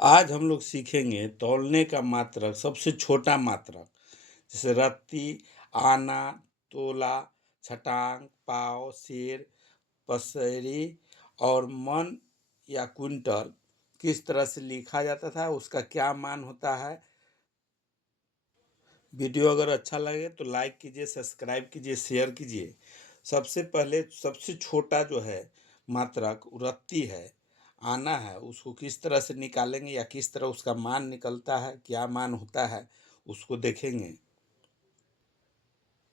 आज हम लोग सीखेंगे तौलने का मात्रक, सबसे छोटा मात्रक। जैसे रत्ती, आना, तोला, छटांग, पाव, सेर, पसेरी और मन या क्विंटल किस तरह से लिखा जाता था, उसका क्या मान होता है। वीडियो अगर अच्छा लगे तो लाइक कीजिए, सब्सक्राइब कीजिए, शेयर कीजिए। सबसे पहले सबसे छोटा जो है मात्रक रत्ती है, आना है, उसको किस तरह से निकालेंगे या किस तरह उसका मान निकलता है, क्या मान होता है, उसको देखेंगे।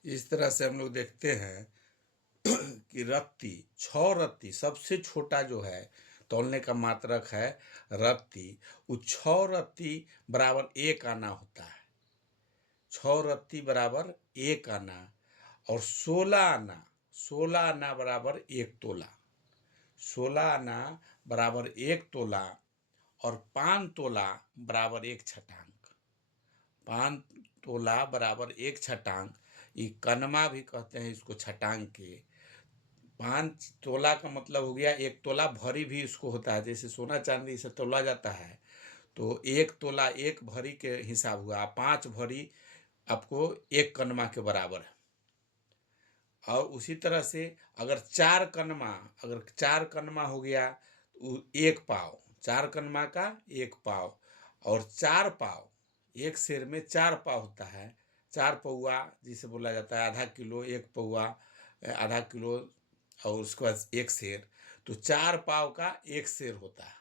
इस तरह से हम लोग देखते हैं कि रत्ती, 6 रत्ती सबसे छोटा जो है तौलने का मात्रक है रत्ती। वो 6 रत्ती बराबर 1 आना होता है। 6 रत्ती बराबर 1 आना और 16 आना, 16 आना बराबर 1 तोला। 16 आना बराबर 1 तोला और 5 तोला बराबर 1 छटांग। 5 तोला बराबर 1 छटांग, ये कनमा भी कहते हैं इसको, छटांग के। 5 तोला का मतलब हो गया 1 तोला। भरी भी इसको होता है, जैसे सोना चांदी से तोला जाता है तो 1 तोला 1 भरी के हिसाब हुआ। 5 भरी आपको 1 कनमा के बराबर है। और उसी तरह से अगर 4 कनमा, अगर 4 कनमा हो गया तो 1 पाव, 4 कनमा का 1 पाव। और 4 पाव, एक सेर में 4 पाव होता है। 4 पौआ जिसे बोला जाता है, आधा किलो, 1 पौआ आधा किलो, और उसके बाद 1 सेर। तो 4 पाव का 1 सेर होता है।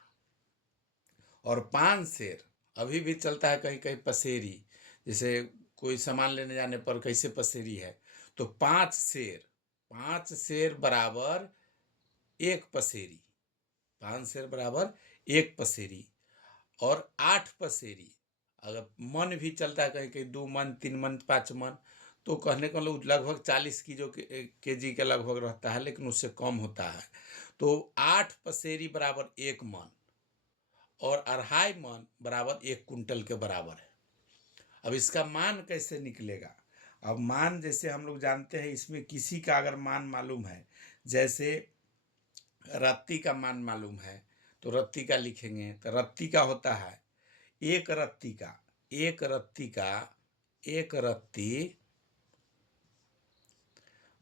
और 5 सेर अभी भी चलता है कहीं कहीं, पसेरी, जैसे कोई सामान लेने जाने पर कैसे पसेरी है, तो 5 सेर, 5 सेर बराबर 1 पसेरी। 5 सेर बराबर 1 पसेरी। और 8 पसेरी, अगर मन भी चलता है कहीं कहीं, 2 मन, 3 मन, 5 मन, तो कहने का मतलब लगभग 40 केजी के लगभग रहता है, लेकिन उससे कम होता है। तो 8 पसेरी बराबर 1 मन और 2.5 मन बराबर 1 कुंटल के बराबर है। अब इसका मान कैसे निकलेगा? अब मान जैसे हम लोग जानते हैं, इसमें किसी का अगर मान मालूम है, जैसे रत्ती का मान मालूम है तो रत्ती का लिखेंगे। तो रत्ती का होता है एक रत्ती का, एक रत्ती का, एक रत्ती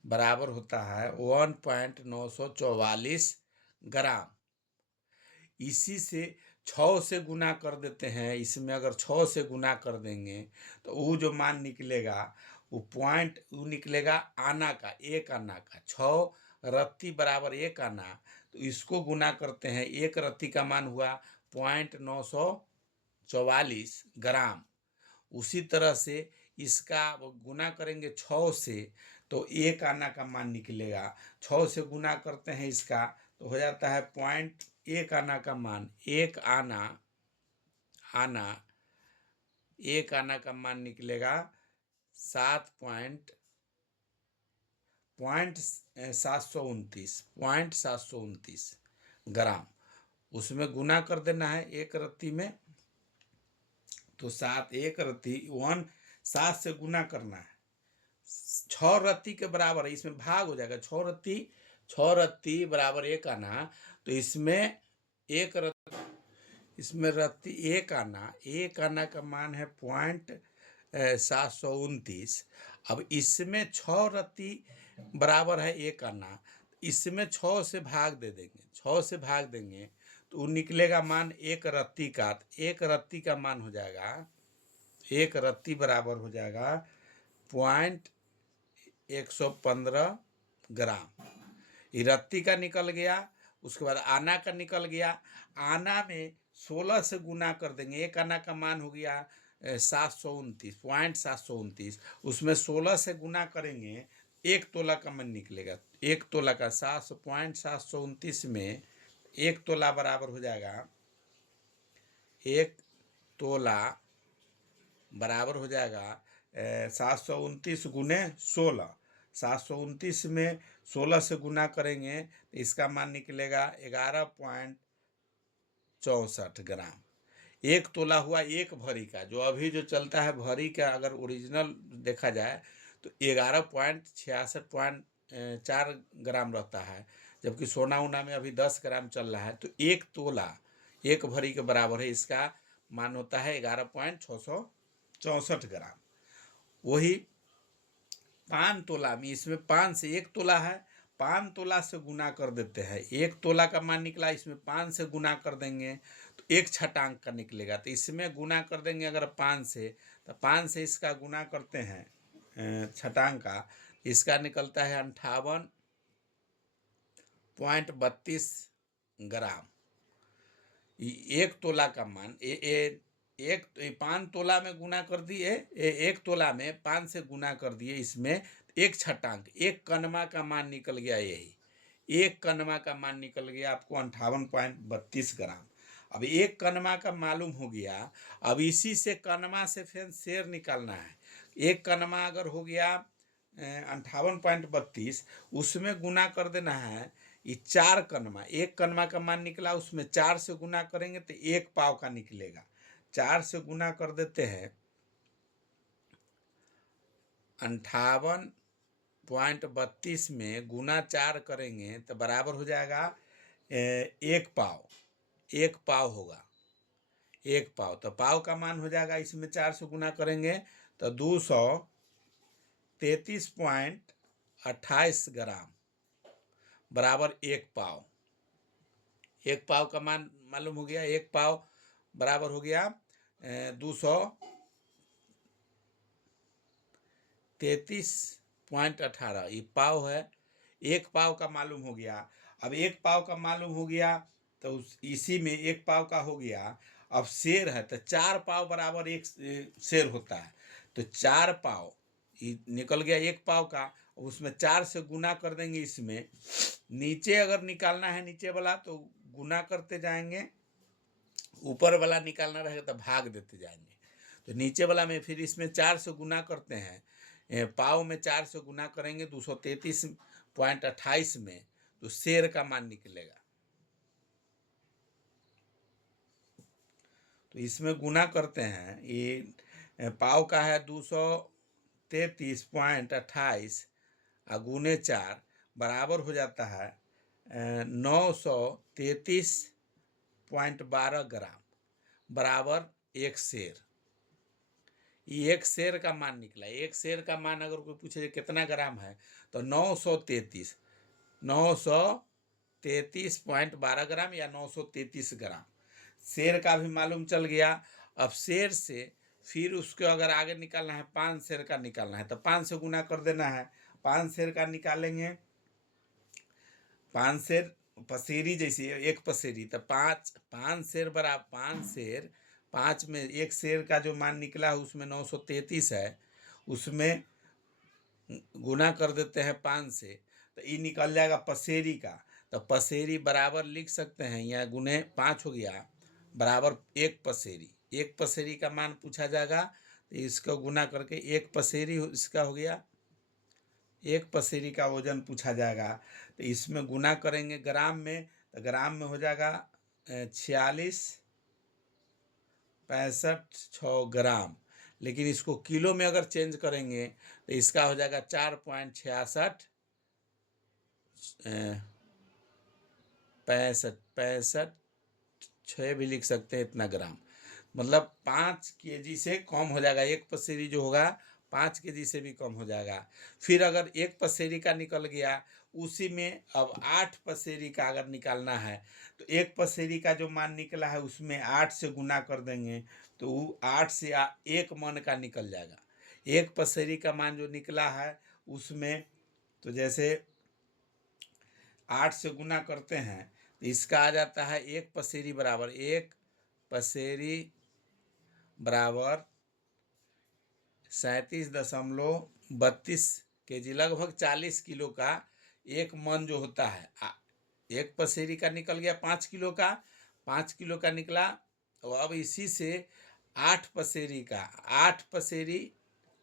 बराबर होता है 1.944 ग्राम। इसी से 6 से गुना कर देते हैं। इसमें अगर 6 से गुना कर देंगे तो वो जो मान निकलेगा वो पॉइंट वो निकलेगा आना का, 1 आना का। 6 रत्ती बराबर 1 आना, तो इसको गुना करते हैं, 1 रत्ती का मान हुआ 0.944 ग्राम। उसी तरह से इसका गुना करेंगे 6 से, तो 1 आना का मान निकलेगा। 6 से गुना करते हैं इसका तो हो जाता है 1 आना का मान। 1 आना, आना 1 आना का मान निकलेगा 7.729 ग्राम। उसमें गुना कर देना है 1 रत्ती में, तो 1 रत्ती 7 से गुना करना है। 6 रत्ती के बराबर है, इसमें भाग हो जाएगा। 6 रत्ती बराबर 1 आना, तो इसमें इसमें रत्ती 1 आना, 1 आना का मान है 0.729। अब इसमें 6 रत्ती बराबर है 1 आना, इसमें 6 से भाग दे देंगे, 6 से भाग देंगे तो वो निकलेगा मान 1 रत्ती का। 1 रत्ती का मान हो जाएगा, 1 रत्ती बराबर हो जाएगा 115 ग्राम। ये रत्ती का निकल गया। उसके बाद आना का निकल गया। आना में 16 से गुना कर देंगे। 1 आना का मान हो गया 729, उसमें 16 से गुना करेंगे, 1 तोला का मन निकलेगा। 1 तोला का 7.729 में 1 तोला बराबर हो जाएगा, 1 तोला बराबर हो जाएगा 729 गुने 16। 729 में 16 से गुना करेंगे तो इसका मान निकलेगा 11.64 ग्राम। 1 तोला हुआ 1 भरी का, जो अभी जो चलता है भरी का, अगर ओरिजिनल देखा जाए तो 11.66.4 ग्राम रहता है, जबकि सोना उना में अभी 10 ग्राम चल रहा है। तो 1 तोला, 1 भरी के बराबर है। इसका मान होता है 11.664 ग्राम। वही 5 तोला में, इसमें 5 से 1 तोला है, 5 तोला से गुना कर देते हैं। 1 तोला का मान निकला, इसमें 5 से गुना कर देंगे तो 1 छटांक का निकलेगा। तो इसमें गुना कर देंगे अगर 5 से, तो 5 से इसका गुना करते हैं छटांक का, इसका निकलता है 58.32 ग्राम। 1 तोला का मान एक 5 तोला में गुना कर दिए, 1 तोला में 5 से गुना कर दिए, इसमें 1 छटांक 1 कनमा का मान निकल गया। यही 1 कनमा का मान निकल गया आपको 58.32 ग्राम। अब 1 कनमा का मालूम हो गया। अब इसी से कनमा से फिर शेर निकालना है। 1 कनमा अगर हो गया 58.32, उसमें गुना कर देना है ये 4 कनमा। 1 कनमा का मान निकला, उसमें 4 से गुना करेंगे तो 1 पाव का निकलेगा। 4 से गुना कर देते हैं 58.32 में गुना 4 करेंगे तो बराबर हो जाएगा 1 पाव। 1 पाव होगा, 1 पाव। तो पाव का मान हो जाएगा, इसमें 4 से गुना करेंगे तो 233.28 ग्राम बराबर 1 पाव। 1 पाव का मान मालूम हो गया। 1 पाव बराबर हो गया 233.18। ये पाव है। 1 पाव का मालूम हो गया। अब 1 पाव का मालूम हो गया तो इसी में 1 पाव का हो गया। अब शेर है तो 4 पाव बराबर 1 शेर होता है। तो 4 पाव ये निकल गया 1 पाव का, उसमें 4 से गुना कर देंगे। इसमें नीचे अगर निकालना है नीचे वाला तो गुना करते जाएंगे, ऊपर वाला निकालना रहेगा तो भाग देते जाएंगे। तो नीचे वाला में फिर इसमें 4 से गुना करते हैं। पाव में 4 से गुना करेंगे 233.28 में, तो शेर का मान निकलेगा। तो इसमें गुना करते हैं, ये पाव का है 233.28 गुने 4 बराबर हो जाता है 933.12 ग्राम बराबर 1 शेर। ये 1 शेर का मान निकला। 1 शेर का मान अगर कोई पूछे कितना ग्राम है तो 933.12 ग्राम या 933 ग्राम। शेर का भी मालूम चल गया। अब शेर से फिर उसको अगर आगे निकालना है, 5 शेर का निकालना है तो 5 से गुना कर देना है। 5 शेर का निकालेंगे, 5 शेर पसेरी जैसी 1 पसेरी, तो 5 शेर बराबर 5 शेर, 5 में 1 शेर का जो मान निकला है उसमें 933 है, उसमें गुना कर देते हैं 5 से, तो ये निकल जाएगा पसेरी का। तो पसेरी बराबर लिख सकते हैं, यहाँ गुने 5 हो गया बराबर 1 पसेरी। 1 पसेरी का मान पूछा जाएगा तो इसको गुना करके 1 पसेरी इसका हो गया। 1 पसेरी का वजन पूछा जाएगा तो इसमें गुना करेंगे ग्राम में, तो ग्राम में हो जाएगा 46.65 ग्राम। लेकिन इसको किलो में अगर चेंज करेंगे तो इसका हो जाएगा 4.66 65 6 भी लिख सकते हैं इतना ग्राम। मतलब 5 केजी से कम हो जाएगा। 1 पसेरी जो होगा 5 केजी से भी कम हो जाएगा। फिर अगर 1 पसेरी का निकल गया, उसी में अब 8 पसेरी का अगर निकालना है तो 1 पसेरी का जो मान निकला है उसमें 8 से गुना कर देंगे तो वो 8 से 1 मन का निकल जाएगा। 1 पसेरी का मान जो निकला है उसमें तो जैसे 8 से गुना करते हैं तो इसका आ जाता है 1 पसेरी बराबर 1 पसेरी बराबर 37.32 केजी, लगभग 40 किलो का 1 मन जो होता है। 1 पसेरी का निकल गया 5 किलो का, 5 किलो का निकला। और अब इसी से 8 पसेरी का, 8 पसेरी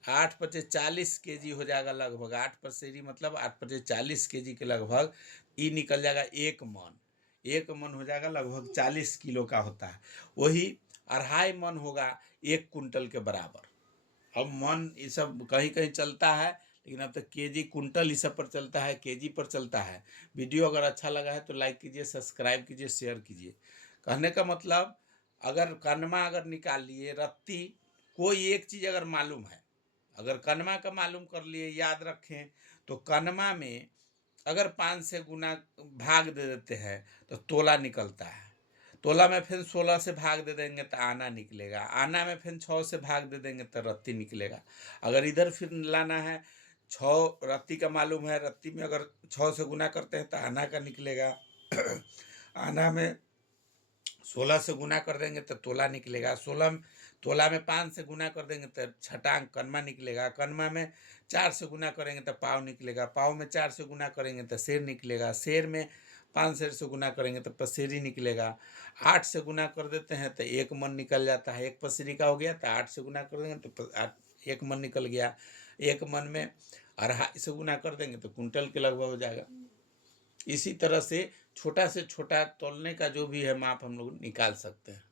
8 पचे 40 केजी हो जाएगा लगभग। 8 पसेरी मतलब 8 पचे 40 केजी के लगभग ये निकल जाएगा 1 मन। 1 मन हो जाएगा लगभग 40 किलो का होता है। वही 2.5 मन होगा 1 कुंटल के बराबर। अब मन ये सब कहीं कहीं चलता है, लेकिन अब तक केजी कुंटल इस सब पर चलता है, केजी पर चलता है। वीडियो अगर अच्छा लगा है तो लाइक कीजिए, सब्सक्राइब कीजिए, शेयर कीजिए। कहने का मतलब अगर कनमा अगर निकाल लिए, रत्ती, कोई एक चीज़ अगर मालूम है, अगर कनमा का मालूम कर लिए, याद रखें, तो कनमा में अगर 5 से गुना भाग दे देते हैं तो तोला निकलता है। तोला में फिर 16 से भाग दे देंगे तो आना निकलेगा। आना में फिर 6 से भाग दे देंगे तो रत्ती निकलेगा। अगर इधर फिर लाना है, 6 रत्ती का मालूम है, रत्ती में अगर 6 से गुना करते हैं तो आना का निकलेगा। आना में 16 से गुना कर देंगे तो तोला निकलेगा। तोला में 5 से गुना कर देंगे तो छटांग कनमा निकलेगा। कनमा में 4 से गुना करेंगे तो पाव निकलेगा। पाव में 4 से गुना करेंगे तो शेर निकलेगा। शेर में 5 शेर से गुना करेंगे तो पसेरी निकलेगा। 8 से गुना कर देते हैं तो 1 मन निकल जाता है। एक पसेरी का हो गया तो 8 से गुना कर देंगे तो 1 मन निकल गया। 1 मन में 2.5 से गुना कर देंगे तो कुंटल के लगभग हो जाएगा। इसी तरह से छोटा तोलने का जो भी है माप हम लोग निकाल सकते हैं।